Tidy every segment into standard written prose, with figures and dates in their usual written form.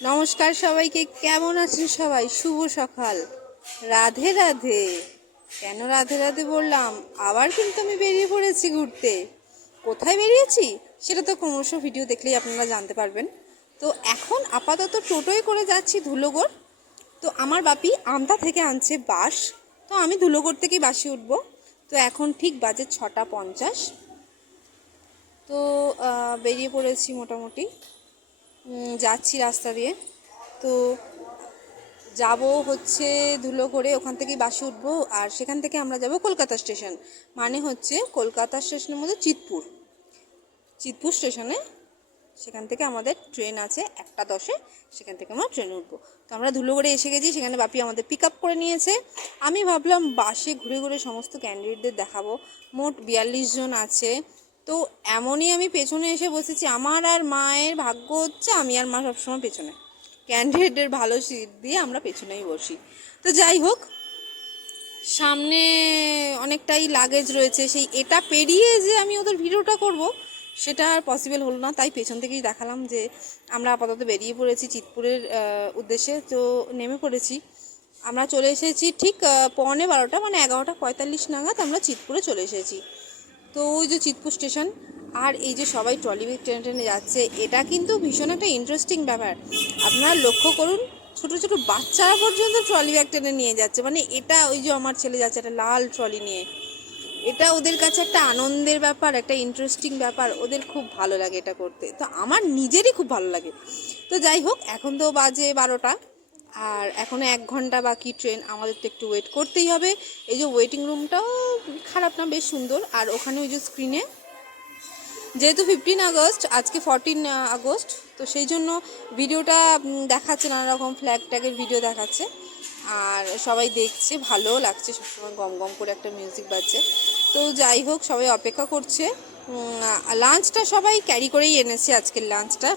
নমস্কার সবাইকে, কেমন আছেন সবাই? শুভ সকাল, রাধে রাধে। কেন রাধে রাধে বললাম? আবার কিন্তু আমি বেরিয়ে পড়েছি ঘুরতে। কোথায় বেরিয়েছি সেটা তো ক্রমশ ভিডিও দেখলেই আপনারা জানতে পারবেন। তো এখন আপাতত টোটোয় করে যাচ্ছি ধুলোগড়। তো আমার বাপি আমতা থেকে আনছে বাস, তো আমি ধুলোগড় থেকেই বাসে উঠবো। তো এখন ঠিক বাজে 6:50। তো বেরিয়ে পড়েছি মোটামুটি, যাচ্ছি রাস্তা দিয়ে। তো যাব হচ্ছে ধুলোগড়ে, ওখান থেকেই বাসে উঠবো আর সেখান থেকে আমরা যাব কলকাতা স্টেশন। মানে হচ্ছে কলকাতা স্টেশনের মধ্যে চিতপুর স্টেশনে, সেখান থেকে আমাদের ট্রেন আছে 1:10-এ, সেখান থেকে আমরা ট্রেনে উঠবো। তো আমরা ধুলোগড়ে এসে গেছি, সেখানে বাপি আমাদের পিক আপ করে নিয়েছে। আমি ভাবলাম বাসে ঘুরে ঘুরে সমস্ত ক্যান্ডিডেটদের দেখাবো। মোট 42 জন আছে। তো এমনই আমি পেছনে এসে বসেছি। আমার আর মায়ের ভাগ্য হচ্ছে আমি আর মা সবসময় পেছনে, ক্যান্ডিডেটের ভালো সিট দিয়ে আমরা পেছনেই বসি। তো যাই হোক, সামনে অনেকটাই লাগেজ রয়েছে, সেই এটা পেরিয়ে যে আমি ওদের ভিডিওটা করব সেটা আর পসিবল হলো না। তাই পেছন থেকেই দেখালাম যে আমরা আপাতত বেরিয়ে পড়েছি চিতপুরের উদ্দেশ্যে। তো নেমে পড়েছি, আমরা চলে এসেছি ঠিক 11:15, মানে 11:45 নাগাদ আমরা চিতপুরে চলে এসেছি। তো ওই যে চিতপুর স্টেশন, আর এই যে সবাই ট্রলি ব্যাগ টেনে টেনে যাচ্ছে, এটা কিন্তু ভীষণ একটা ইন্টারেস্টিং ব্যাপার। আপনারা লক্ষ্য করুন, ছোট ছোট বাচ্চারা পর্যন্ত ট্রলি ব্যাগ টেনে নিয়ে যাচ্ছে। মানে এটা, ওই যে আমার ছেলে যাচ্ছে একটা লাল ট্রলি নিয়ে, এটা ওদের কাছে একটা আনন্দের ব্যাপার, একটা ইন্টারেস্টিং ব্যাপার। ওদের খুব ভালো লাগে এটা করতে, তো আমার নিজেরই খুব ভালো লাগে। তো যাই হোক, এখন তো বাজে 12টা, আর এখনও 1 ঘন্টা বাকি ট্রেন। আমাদের তো একটু ওয়েট করতেই হবে। এই যে ওয়েটিং রুমটাও খারাপ না, বেশ সুন্দর। আর ওখানে ওই যে স্ক্রিনে, যেহেতু 15 আগস্ট, আজকে 14 আগস্ট, তো সেই জন্য ভিডিওটা দেখাচ্ছে, নানা রকম ফ্ল্যাগ ট্যাগের ভিডিও দেখাচ্ছে। আর সবাই দেখছে, ভালোও লাগছে, সবসময় গম গম করে একটা মিউজিক বাজছে। তো যাই হোক, সবাই অপেক্ষা করছে। লাঞ্চটা সবাই ক্যারি করেই এনেছে, আজকের লাঞ্চটা।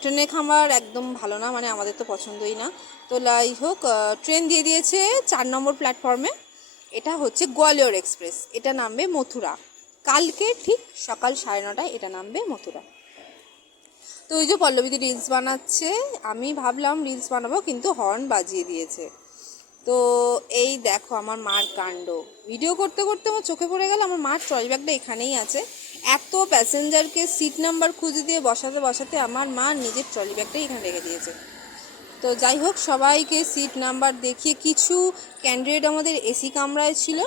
ট্রেনে খাবার একদম ভালো না, মানে আমাদের তো পছন্দই না। তো যাই হোক, ট্রেন দিয়ে দিয়েছে 4 নম্বর প্ল্যাটফর্মে। এটা হচ্ছে গোয়ালিয়র এক্সপ্রেস, এটা নামবে মথুরা। কালকে ঠিক সকাল 9:30টায় এটা নামবে মথুরা। তো ওই যে পল্লবীদি রিলস বানাচ্ছে, আমি ভাবলাম রিলস বানাবো, কিন্তু হর্ন বাজিয়ে দিয়েছে। তো এই দেখো আমার মার কাণ্ড। ভিডিও করতে করতে আমার চোখে পড়ে গেল আমার মার ট্রলি ব্যাগটা এখানেই আছে। এত প্যাসেঞ্জারকে সিট নাম্বার খুঁজে দিয়ে বসাতে বসাতে আমার মা নিজের ট্রলি ব্যাগটাই এখানে রেখে দিয়েছে। তো যাই হোক, সবাইকে সিট নাম্বার দেখিয়ে, কিছু ক্যান্ডিডেট আমাদের এসি কামরায় ছিল,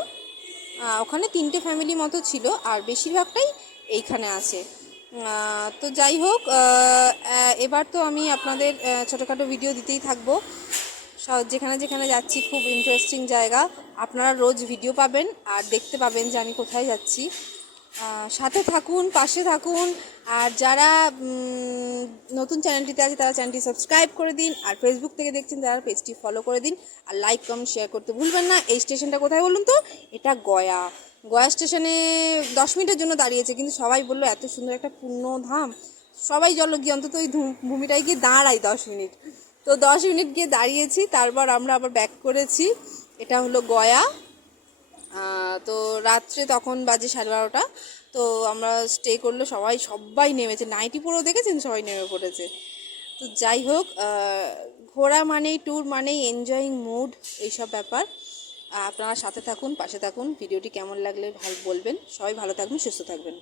ওখানে 3টে ফ্যামিলি মতো ছিল, আর বেশিরভাগটাই এইখানে আছে। তো যাই হোক, এবার তো আমি আপনাদের ছোটোখাটো ভিডিও দিতেই থাকবো। যেখানে যেখানে যাচ্ছি, খুব ইন্টারেস্টিং জায়গা, আপনারা রোজ ভিডিও পাবেন আর দেখতে পাবেন যে আমি কোথায় যাচ্ছি। সাথে থাকুন, পাশে থাকুন। আর যারা নতুন চ্যানেলটিতে আছে তারা চ্যানেলটি সাবস্ক্রাইব করে দিন, আর ফেসবুক থেকে দেখছেন তারা পেজটি ফলো করে দিন, আর লাইক কমেন্ট শেয়ার করতে ভুলবেন না। এই স্টেশনটা কোথায় বলুন তো? এটা গয়া স্টেশনে 10 মিনিটের জন্য দাঁড়িয়েছে, কিন্তু সবাই বললো এত সুন্দর একটা পুণ্যধাম, সবাই চলো গিয়ে অন্তত ওই ভূমিটায় গিয়ে দাঁড়াই 10 মিনিট। তো 10 মিনিট গিয়ে দাঁড়িয়েছি, তারপর আমরা আবার ব্যাক করেছি। এটা হলো গয়া। তো রাত্রে তখন বাজে 12:30। তো আমরা স্টে করলো, সবাই নেমেছে, নাইটি পরেও দেখেছেন সবাই নেমে পড়েছে। তো যাই হোক, ঘোরা মানেই ট্যুর, মানেই এনজয়িং মুড, এইসব ব্যাপার। আপনারা সাথে থাকুন, পাশে থাকুন। ভিডিওটি কেমন লাগলে ভালো বলবেন। সবাই ভালো থাকবেন, সুস্থ থাকবেন।